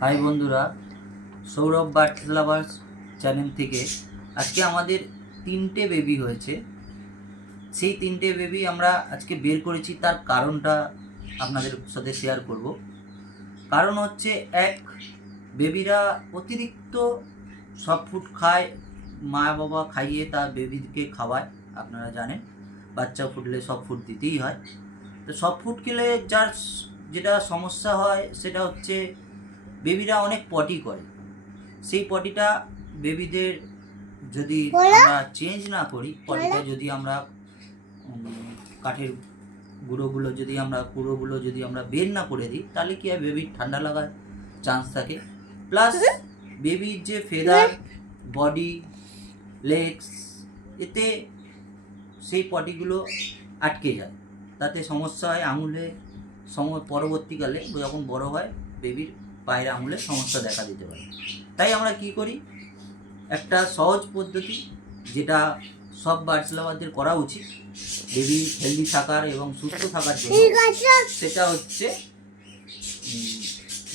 High বন্ধুরা, Sourav bird lovers channel থেকে আজকে আমাদের 3টে বেবি হয়েছে। সেই 3টে বেবি আমরা আজকে বের করেছি, তার কারণটা আপনাদের সাথে শেয়ার করব। কারণ হচ্ছে এক, বেবিরা অতিরিক্ত সফট ফুড খায়, মা বাবা খাইয়ে তার বেবিকে খাওয়ায়। আপনারা জানেন বাচ্চা ফুটলে সফট ফুড দিতেই হয়। তো সফট ফুড খেলে যার যেটা সমস্যা হয় সেটা হচ্ছে বেবিরা অনেক পটি করে। সেই পটিটা বেবিদের যদি আমরা চেঞ্জ না করি, পটিটা যদি আমরা কাঠের গুঁড়োগুলো যদি আমরা বের না করে দিই, তাহলে কি হয়, বেবির ঠান্ডা লাগার চান্স থাকে। প্লাস বেবির যে ফেদার, বডি, লেগস, এতে সেই পটিগুলো আটকে যায়, তাতে সমস্যা হয়। আঙুলে পরবর্তীকালে যখন বড় হয় বেবির পায়ের আঙুলে সমস্যা দেখা দিতে পারে। তাই আমরা কি করি, একটা সহজ পদ্ধতি যেটা সব বার্ডস লাভারদের করা উচিত বেবি হেলদি থাকার এবং সুস্থ থাকার জন্য, সেটা হচ্ছে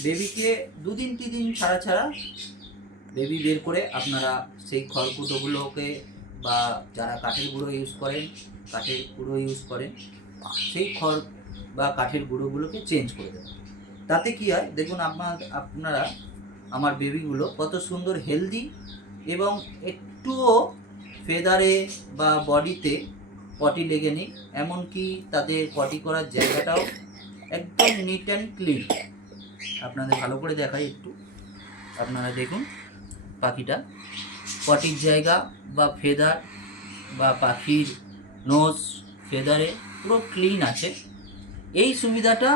বেবিকে 2-3 দিন ছাড়া বেবি বের করে আপনারা সেই খড়কুটোগুলোকে, বা যারা কাঠের গুঁড়ো ইউজ করেন সেই খড় বা কাঠের গুঁড়োগুলোকে চেঞ্জ করে দেবেন। তাতে কি হয় দেখুন, আপনারা আমার বেবিগুলো কত সুন্দর হেলদি, এবং একটুও ফেদারে বা বডিতে পটি লেগে নেই, এমনকি তাদের পটি করার জায়গাটাও একদম নিট অ্যান্ড ক্লিন। আপনাদের ভালো করে দেখাই একটু, আপনারা দেখুন পাখিটা পটির জায়গা বা ফেদার বা পাখির নোজ ফেদারে পুরো ক্লিন আছে। এই সুবিধাটা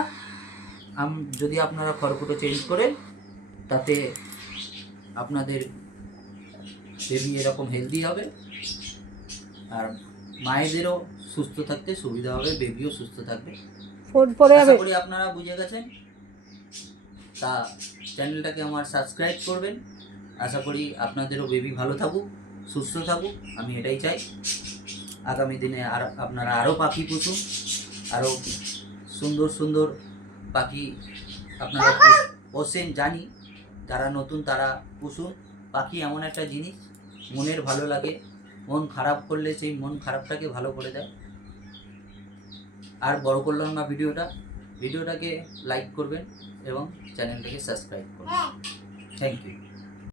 যদি আপনারা খড়কুটো চেঞ্জ করেন, তাতে আপনাদের বেবি এরকম হেলদি হবে, আর মায়েদেরও সুস্থ থাকতে সুবিধা হবে, বেবিও সুস্থ থাকবে। আশা করি আপনারা বুঝে গেছেন। তা চ্যানেলটাকে আমার সাবস্ক্রাইব করবেন। আশা করি আপনাদেরও বেবি ভালো থাকুক, সুস্থ থাকুক, আমি এটাই চাই। আগামী দিনে আপনারা আরও পাখি পুষুন, আরও সুন্দর সুন্দর পাখি আপনারা পোষেন জানি। যারা নতুন তারা পুষুন। পাখি এমন একটা জিনিস, মনের ভালো লাগে, মন খারাপ করলে সেই মন খারাপটাকে ভালো করে দেয়। আর বড় করলাম না ভিডিওটাকে লাইক করবেন এবং চ্যানেলটাকে সাবস্ক্রাইব করবেন। Thank you.